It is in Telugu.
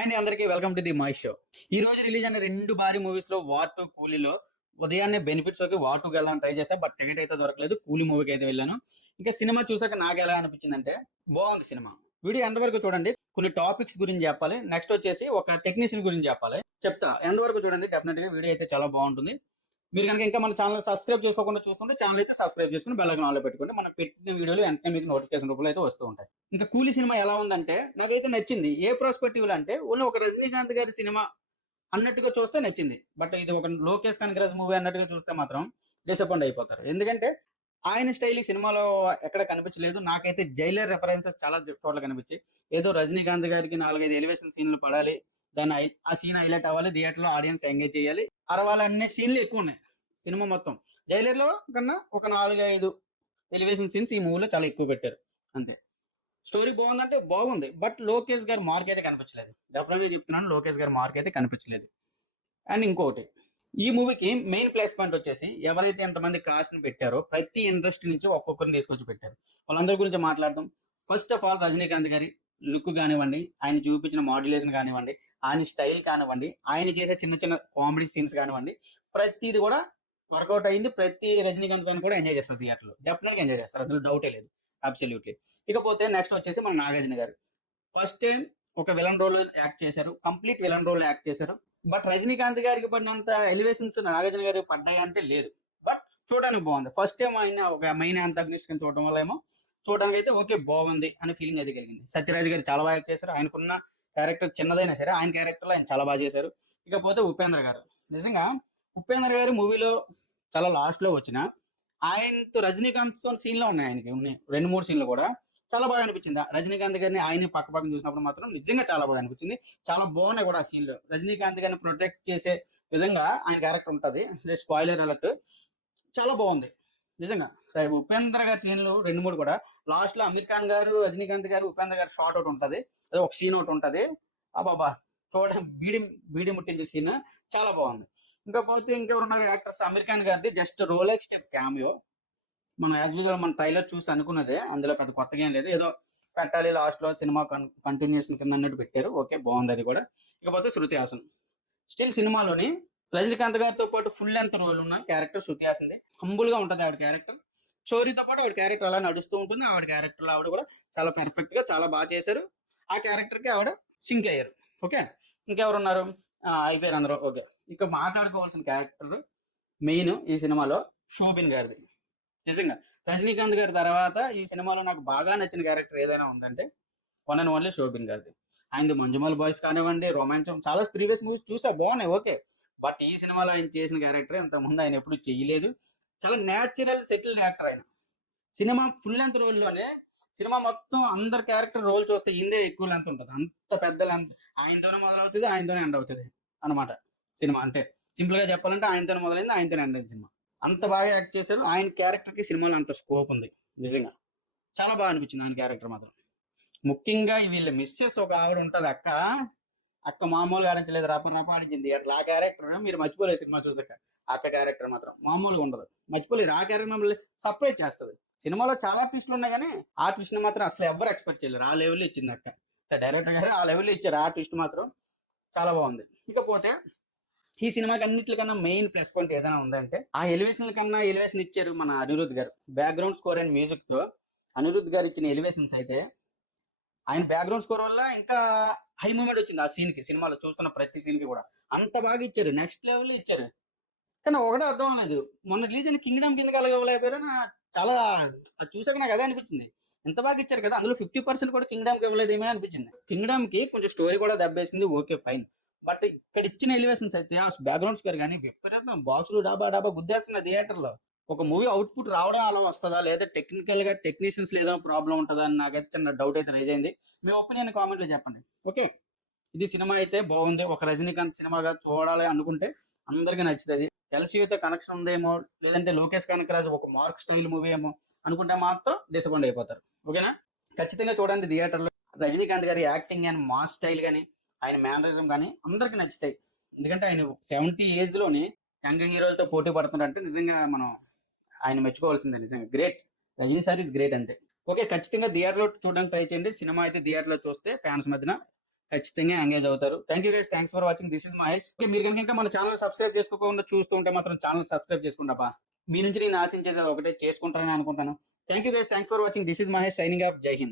అండ్ అందరికీ welcome to the my show ఈ రోజు రిలీజ్ అయిన రెండు భారీ మూవీస్లో వార్ టూ కూలీలో ఉదయాన్నే బెనిఫిట్స్లోకి వార్ టూకి వెళ్ళాలని ట్రై చేశా బట్ టికెట్ అయితే దొరకలేదు. కూలీ మూవీకి అయితే వెళ్ళాను. ఇంకా సినిమా చూసాక నాకు ఎలా అనిపించింది అంటే బాగుంది సినిమా వీడియో ఎంతవరకు చూడండి. కొన్ని టాపిక్స్ గురించి చెప్పాలి. నెక్స్ట్ వచ్చేసి ఒక టెక్నీషియన్ గురించి చెప్పాలి. చెప్తా. ఎంతవరకు వరకు చూడండి. డెఫినెట్గా వీడియో అయితే చాలా బాగుంటుంది. మీరు కనుక ఇంకా మన ఛానల్ సబ్స్క్రైబ్ చేసుకోకుండా చూస్తుంటే ఛానల్ అయితే సబ్స్క్రైబ్ చేసుకుని బెల్ ఆన్లో పెట్టుకోండి. మనం పెట్టిన వీడియోలు వెంటనే మీకు నోటిఫికేషన్ రూపంలో అయితే వస్తూ ఉంటాయి. ఇంకా కూలీ సినిమా ఎలా ఉందంటే నాకైతే నచ్చింది. ఏ ప్రాస్పెక్టివ్ అంటే ఓన్లీ ఒక రజనీకాంత్ గారి సినిమా అన్నట్టుగా చూస్తే నచ్చింది. బట్ ఇది ఒక లోకేష్ కనకరాజ్ మూవీ అన్నట్టుగా చూస్తే మాత్రం డిసప్పాయింట్ అయిపోతారు. ఎందుకంటే ఆయన స్టైల్ ఈ సినిమాలో ఎక్కడ కనిపించలేదు. నాకైతే జైలర్ రెఫరెన్సెస్ చాలా చోట్ల కనిపించాయి. ఏదో రజనీకాంత్ గారికి నాలుగైదు ఎలివేషన్ సీన్లు పడాలి. దాన్ని ఆ సీన్ హైలైట్ అవ్వాలి. థియేటర్లో ఆడియన్స్ ఎంగేజ్ చేయాలి. అరవాలన్నీ అన్ని సీన్లు ఎక్కువ ఉన్నాయి. సినిమా మొత్తం. జైలర్లో కన్నా ఒక నాలుగు ఐదు ఎలివేషన్ సీన్స్ ఈ మూవీలో చాలా ఎక్కువ పెట్టారు. అంతే. స్టోరీ బాగుందంటే బాగుంది. బట్ లోకేష్ గారి మార్క్ అయితే కనిపించలేదు. డెఫినెట్గా చెప్తున్నాను లోకేష్ గారి మార్క్ అయితే కనిపించలేదు. అండ్ ఇంకోటి ఈ మూవీకి మెయిన్ ప్లేస్ పాయింట్ వచ్చేసి ఎవరైతే ఎంతమంది కాస్ట్ని పెట్టారో ప్రతి ఇండస్ట్రీ నుంచి ఒక్కొక్కరిని తీసుకొచ్చి పెట్టారు. వాళ్ళందరి గురించి మాట్లాడడం ఫస్ట్ ఆఫ్ ఆల్ రజనీకాంత్ గారి లుక్ కానివ్వండి ఆయన చూపించిన మాడ్యులేషన్ కానివ్వండి ఆయన స్టైల్ కానివ్వండి ఆయన చేసే చిన్న చిన్న కామెడీ సీన్స్ కానివ్వండి ప్రతిది కూడా వర్కౌట్ అయింది. ప్రతి రజనీకాంత్ ఫ్యాన్ కూడా ఎంజాయ్ చేస్తారు థియేటర్లో. డెఫినెట్గా ఎంజాయ్ చేస్తారు. అందులో డౌటే లేదు. అబ్సల్యూట్లీ. ఇకపోతే నెక్స్ట్ వచ్చేసి మన నాగార్జున గారు. ఫస్ట్ టైం ఒక విలన్ రోల్ యాక్ట్ చేశారు. కంప్లీట్ విలన్ రోల్ యాక్ట్ చేశారు. బట్ రజనీకాంత్ గారికి పడినంత ఎలివేషన్స్ నాగార్జున గారికి పడ్డాయి అంటే లేదు. బట్ చూడడానికి బాగుంది. ఫస్ట్ టైం ఆయన ఒక మెయిన్ అంతగ్నిస్ట్ కింద చూడడం వల్ల ఏమో చూడడానికి అయితే ఓకే బాగుంది అనే ఫీలింగ్ అయితే కలిగింది. సత్యరాజ్ గారు చాలా బాగా యాక్ట్ చేశారు. ఆయనకున్న క్యారెక్టర్ చిన్నదైనా సరే ఆయన క్యారెక్టర్లో ఆయన చాలా బాగా చేశారు. ఇకపోతే ఉపేంద్ర గారు. నిజంగా ఉపేంద్ర గారి మూవీలో చాలా లాస్ట్లో వచ్చిన ఆయనతో రజనీకాంత్తో సీన్లో ఉన్నాయి ఆయనకి ఉన్నాయి. రెండు మూడు సీన్లు కూడా. చాలా బాగా అనిపించింది. రజనీకాంత్ గారిని ఆయన పక్క పక్కన చూసినప్పుడు మాత్రం నిజంగా చాలా బాగా అనిపించింది. చాలా బాగున్నాయి కూడా ఆ సీన్లు రజనీకాంత్ గారిని ప్రొటెక్ట్ చేసే విధంగా ఆయన క్యారెక్టర్ ఉంటుంది. స్పాయిలర్ అలర్ట్ చాలా బాగుంది. నిజంగా. ఉపేంద్ర గారి సీన్లు రెండు మూడు కూడా. లాస్ట్లో అమీర్ ఖాన్ గారు రజనీకాంత్ గారు ఉపేంద్ర గారు షార్ట్ ఒకటి ఉంటుంది. అదే ఒక సీన్ ఒకటి ఉంటుంది. ఆ చూడడానికి బీడి బీడి ముట్టించే సీన్ చాలా బాగుంది. ఇంకా పోతే ఇంకెవరు ఉన్నారు యాక్టర్స్ అమీర్ ఖాన్ గారిది జస్ట్ రోలెక్ స్టెప్ క్యామియో. మనం యాజ్ యూజువల్ మన ట్రైలర్ చూసి అనుకున్నదే అందులో పెద్ద కొత్తగా ఏం లేదు. ఏదో పెట్టాలి లాస్ట్లో సినిమా కంటిన్యూషన్ కింద అన్నట్టు పెట్టారు. ఓకే బాగుంది అది కూడా. ఇకపోతే శృతి హాసన్. స్టిల్ సినిమాలోని రజనీకాంత్ గారితో పాటు ఫుల్ లెంత్ రోల్ ఉన్న క్యారెక్టర్ శృతి హాసన్ది. హంబుల్గా ఉంటది ఆవిడ క్యారెక్టర్ స్టోరీతో పాటు ఆవిడ క్యారెక్టర్ అలా నడుస్తూ ఉంటుంది. ఆవిడ క్యారెక్టర్ ఆవిడ కూడా చాలా పర్ఫెక్ట్గా చాలా బాగా చేశారు. ఆ క్యారెక్టర్కి ఆవిడ సింక్ అయ్యారు. ఓకే? ఇంకెవరు ఉన్నారు అయిపోయారు అందరూ. ఓకే. ఇంకా మాట్లాడుకోవాల్సిన క్యారెక్టర్ మెయిన్ ఈ సినిమాలో శోభిన్ గారిది. నిజంగా రజనీకాంత్ గారి తర్వాత ఈ సినిమాలో నాకు బాగా నచ్చిన క్యారెక్టర్ ఏదైనా ఉందంటే వన్ అండ్ ఓన్లీ శోభిన్ గారిది. ఆయనది మంజుమల్ బాయ్స్ కానివ్వండి రొమాంచం చాలా ప్రీవియస్ మూవీస్ చూసా బాగున్నాయి ఓకే. బట్ ఈ సినిమాలో ఆయన చేసిన క్యారెక్టర్ ఇంతకుముందు ఆయన ఎప్పుడు చేయలేదు. చాలా న్యాచురల్ సెటిల్డ్ యాక్టర్ ఆయన. సినిమా ఫుల్ లెంత్ రోల్లోనే సినిమా మొత్తం అందరి క్యారెక్టర్ రోల్ చూస్తే ఇందే ఎక్కువ లెంత్ ఉంటుంది. అంత పెద్ద లెంత్ ఆయనతోనే మొదలవుతుంది ఆయనతోనే ఎండ్ అవుతుంది అన్నమాట సినిమా. అంటే సింపుల్గా చెప్పాలంటే ఆయనతోనే మొదలైంది ఆయనతోనే ఎండ్ అయింది సినిమా. అంత బాగా యాక్ట్ చేశారు. ఆయన క్యారెక్టర్కి సినిమాలో అంత స్కోప్ ఉంది నిజంగా. చాలా బాగా అనిపించింది ఆయన క్యారెక్టర్ మాత్రం. ముఖ్యంగా వీళ్ళ మిస్సెస్ ఒక ఆవిడ ఉంటుంది అక్క అక్క మామూలుగా ఆడించలేదు రాప రాప ఆడించింది. అట్లా ఆ క్యారెక్టర్ మీరు మర్చిపోలేదు సినిమా చూసాక. అక్క క్యారెక్టర్ మాత్రం మామూలుగా ఉండదు. మర్చిపోలేదు ఆ క్యారెక్టర్ మిమ్మల్ని సర్ప్రైజ్ చేస్తుంది. సినిమాలో చాలా ట్విస్ట్లు ఉన్నాయి కానీ ఆ ట్విస్ట్ మాత్రం అసలు ఎవరు ఎక్స్పెక్ట్ చేయలేరు. ఆ లెవెల్ ఇచ్చింది అక్క. డైరెక్టర్ గారు ఆ లెవెల్లో ఇచ్చారు. ఆ ట్విస్ట్ మాత్రం చాలా బాగుంది. ఇకపోతే ఈ సినిమాకి అన్నిటికన్నా మెయిన్ ప్లస్ పాయింట్ ఏదైనా ఉందంటే ఆ ఎలివేషన్ల కన్నా ఎలివేషన్ ఇచ్చారు మన అనిరుద్ధ్ గారు. బ్యాక్గ్రౌండ్ స్కోర్ అండ్ మ్యూజిక్తో అనిరుద్ధ్ గారు ఇచ్చిన ఎలివేషన్స్ అయితే ఆయన బ్యాక్గ్రౌండ్ స్కోర్ వల్ల ఇంకా హై మూమెంట్ వచ్చింది ఆ సీన్కి సినిమాలో చూస్తున్న ప్రతి సీన్కి కూడా. అంత బాగా ఇచ్చారు నెక్స్ట్ లెవెల్ ఇచ్చారు. కానీ ఒకటే అర్థం అనేది మొన్న రిలీజ్ అయిన కింగ్డమ్ కింద కలగలేకపోయారు నా చాలా అది చూసాక నాకు అదే అనిపించింది. ఎంత బాగా ఇచ్చారు కదా అందులో ఫిఫ్టీ పర్సెంట్ కూడా కింగ్డమ్కి ఇవ్వలేదేమో అనిపించింది. కింగ్డమ్కి కొంచెం స్టోరీ కూడా దెబ్బేసింది ఓకే ఫైన్. బట్ ఇక్కడ ఇచ్చిన ఎలివేషన్స్ అయితే ఆ బ్యాక్గ్రౌండ్ స్కోర్ కానీ విపరీతం బాక్సులు డాబా డాబా గుద్దేస్తున్న థియేటర్లో. ఒక మూవీ అవుట్పుట్ రావడం అలా వస్తుందా? లేదా టెక్నికల్గా టెక్నీషియన్స్ లేదా ప్రాబ్లం ఉంటుందా అని నాకైతే చిన్న డౌట్ అయితే రైజ్ అయింది. మీ ఒపీనియన్ కామెంట్లో చెప్పండి. ఓకే ఇది సినిమా అయితే బాగుంది. ఒక రజనీకాంత్ సినిమాగా చూడాలి అనుకుంటే అందరికీ నచ్చుతుంది. ఎల్సీయూతో కనెక్షన్ ఉందేమో? లేదంటే లోకేష్ కనకరాజు ఒక మార్క్ స్టైల్ మూవీ ఏమో? అనుకుంటే మాత్రం డిసప్పాయింట్ అయిపోతారు. ఓకేనా ఖచ్చితంగా చూడండి థియేటర్లో రజనీకాంత్ గారి యాక్టింగ్ కానీ మాస్ స్టైల్ కానీ ఆయన మేనరిజం కానీ అందరికీ నచ్చుతాయి. ఎందుకంటే ఆయన సెవెంటీ ఏజ్లోని యంగ్ హీరోలతో పోటీ పడుతున్నారంటే నిజంగా మనం ఆయన మెచ్చుకోవాల్సిందే నిజంగా. Great Rajini sir is great అంతే. ఓకే ఖచ్చితంగా థియేటర్లో చూడడానికి ట్రై చేయండి. సినిమా అయితే థియేటర్లో చూస్తే ఫ్యాన్స్ మధ్యన ఖచ్చితంగా ఎంగేజ్ అవుతారు. Thank you guys thanks for watching this is Mahesh okay మీరు కనుక ఇంకా మన ఛానల్ సబ్స్క్రైబ్ చేసుకోకుండా చూస్తూ ఉంటే మాత్రం ఛానల్ సబ్స్క్రైబ్ చేసుకుంటాపా మీ నుంచి నేను ఆశించేది ఒకటే చేసుకుంటారని అనుకుంటాను. Thank you guys thanks for watching this is Mahesh signing off జై హింద్